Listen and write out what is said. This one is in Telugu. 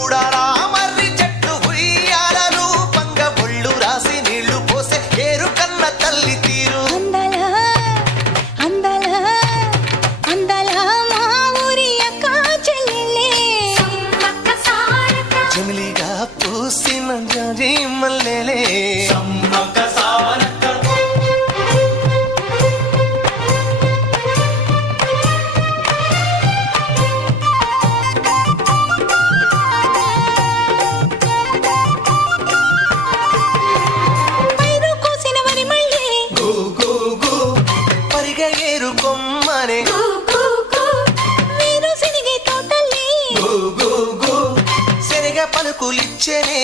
చూడాలా మర్రి చెట్టు ఉయ్యాలలు పంగ ఒళ్ళు రాసి నీళ్లు పోసే ఏరు కన్న తల్లి తీరు జమిలిగా పూసిన జాజి మల్లెలే ఏరు కొమ్మనే శనగ పలుకులిచ్చనే